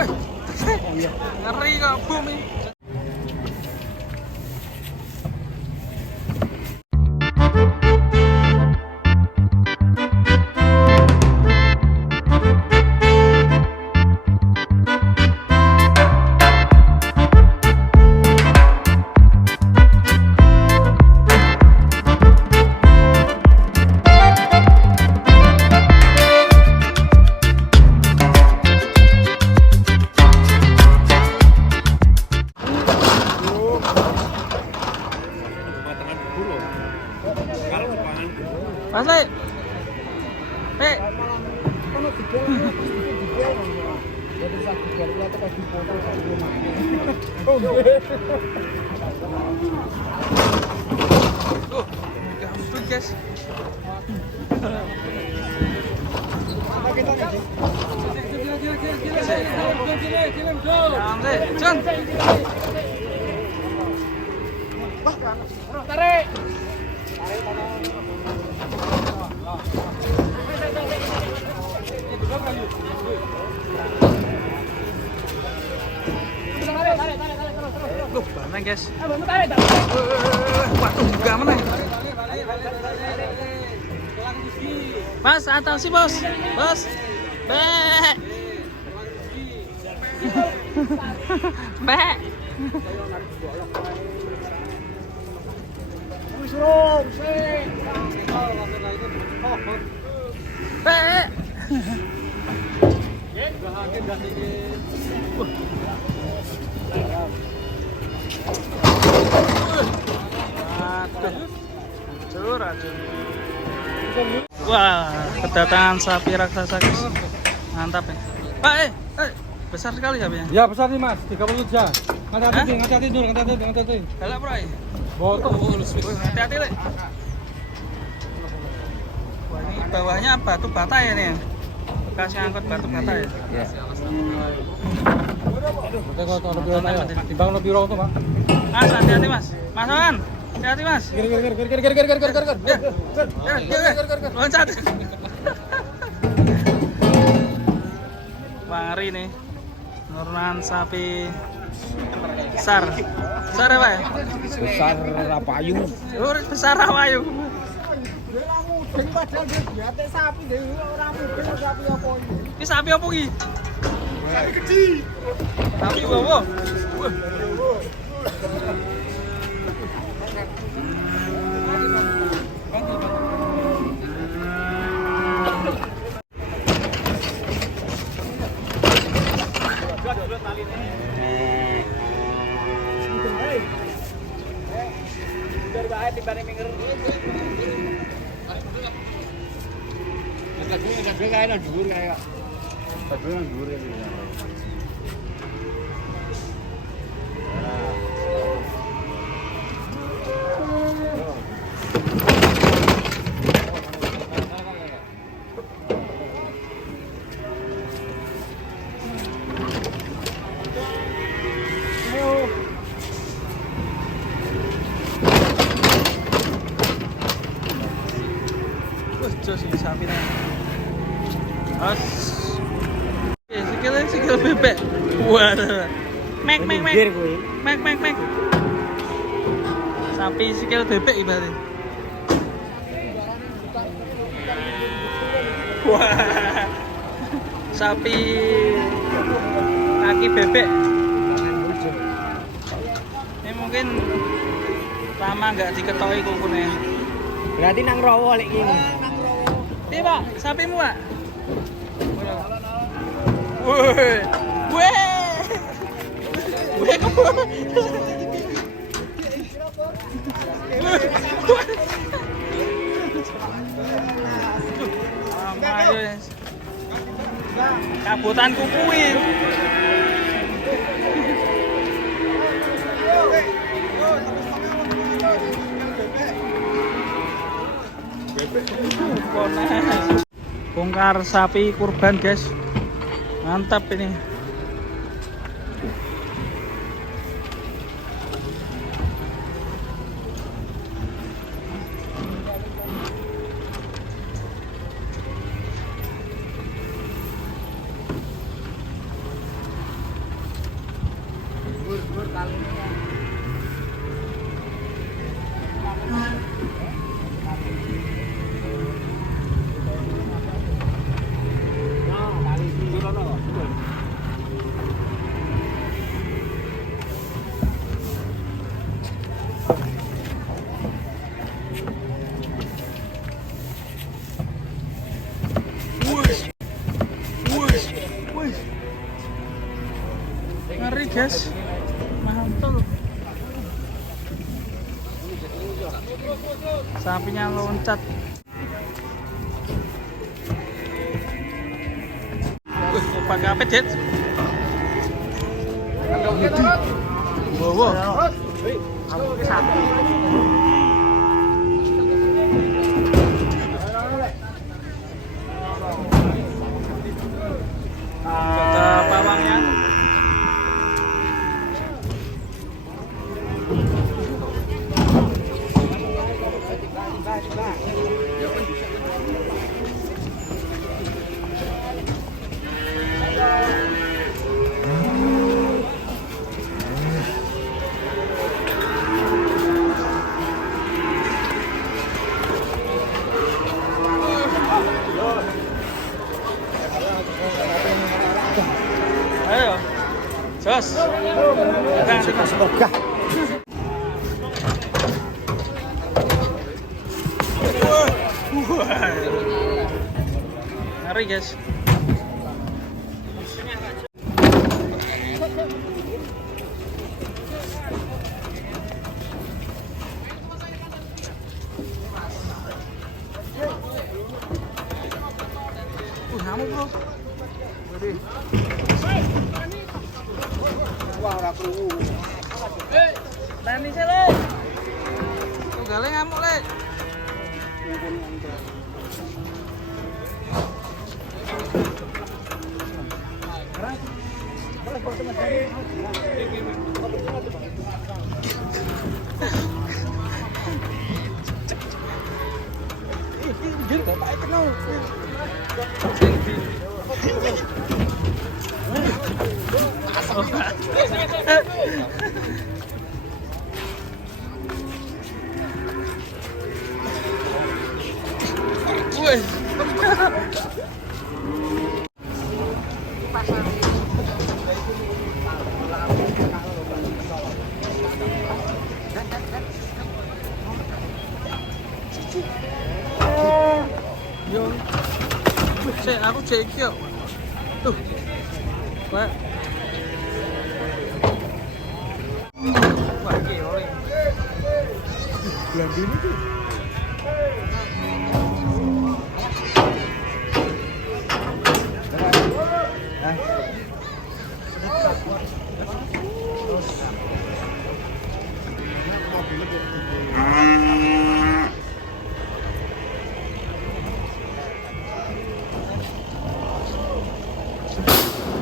Wih, ngeri kok boom nih. Mas Le. Hei. Gampang guys. Tarik. Mana guys? Waduh, juga mana? Mas, atas sih bos, bos. Bek. Bek. Bek. Wah, kedatangan sapi raksasa guys. Mantap ya. Pak, besar sekali sapinya. Ya besar nih mas, 37. Hati-hati dulu, hati-hati. Galak bro. Botok. Hati-hati Le. Wah, ini bawahnya batu bata ya nih. Bekas ngangkut batu bata ya. Iya. Timbang lebih roh tuh pak. Mas, hati-hati mas. Masan. Hati-hati mas. Loncat. Wah, ngeri nih. Nurunan sapi besar. Besar apa ya? Besar rapayu. Besar rapayu. Ini sapi apa ini? Sapi kecil. Sapi apa? Jos ini sapi nih. As. Sikil bebek. Waduh. Mek. Mek. Sapi sikil bebek ibaratnya. Wah. Sapi kaki bebek. Ini mungkin lama nggak diketahui kukunya. Berarti nang rowo lek iki. Iya pak, sapimu pak. Woi, kabutan kukuin. Bongkar sapi kurban guys, mantap ini. guys, mantul. Sapinya loncat. Pakai apa, Jet? Wow. Kata pawangnya. Ayo, jos. Semoga. Ngeri guys. Nyamuk bro. Wah, ora perlu. Tani sih le. Gale ngamuk le. Jin kok tak kenal. Wih. Yo. Aku cek yo. Tuh. Wah. Wah, iki oleh. Bulan ini tuh.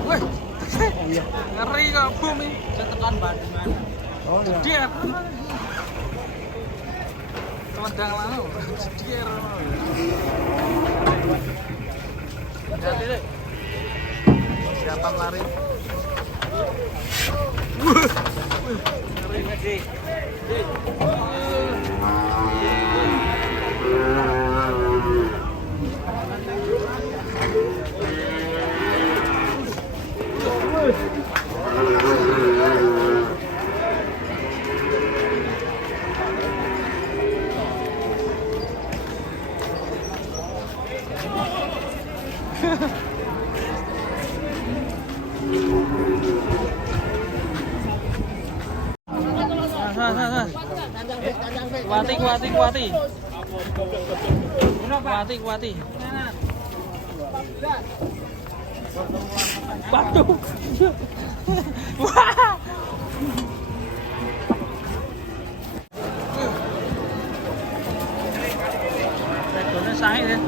Wih. Ngeri kok bumi. Tekan Bandungan. Oh iya. Dia. Teledang lalu. Dia. Jadi deh. Siapa lari? Ngeri sih. Kuati. Waduh. Wah. Tekonya sange ya.